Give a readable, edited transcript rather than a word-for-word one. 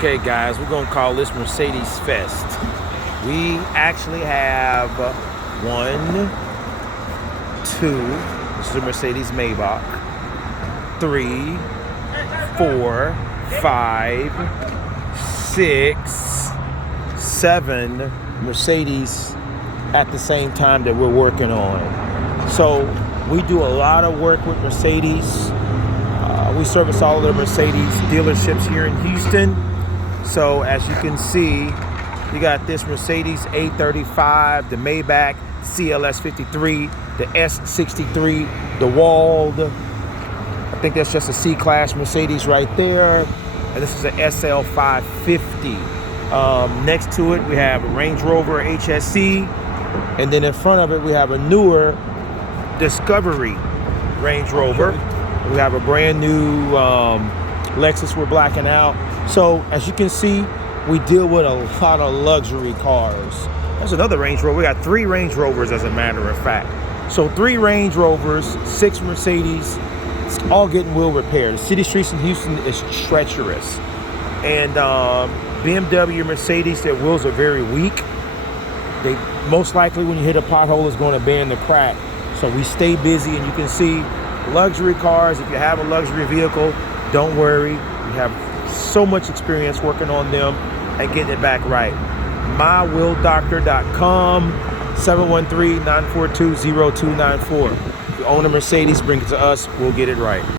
Okay guys, we're gonna call this Mercedes Fest. We actually have one, two, this is a Mercedes Maybach, 3, 4, 5, 6, 7 Mercedes at the same time that we're working on. So we do a lot of work with Mercedes. We service all of the Mercedes dealerships here in Houston. So as you can see, you got this Mercedes A35, the Maybach CLS 53, the S63, the Wald. I think that's just a C-Class Mercedes right there. And this is an SL 550. Next to it, we have a Range Rover HSC. And then in front of it, we have a newer Discovery Range Rover. We have a brand new Lexus we're blacking out. So as you can see, we deal with a lot of luxury cars. There's another Range Rover. We got 3 Range Rovers as a matter of fact. So 3 Range Rovers, 6 Mercedes, it's all getting wheel repaired. The city streets in Houston is treacherous. And BMW, Mercedes, their wheels are very weak. They most likely when you hit a pothole is going to bend the crack. So we stay busy, and you can see luxury cars. If you have a luxury vehicle, don't worry. We have so much experience working on them and getting it back right. mywheeldoctor.com, 713-942-0294. If you own a Mercedes, bring it to us. We'll get it right.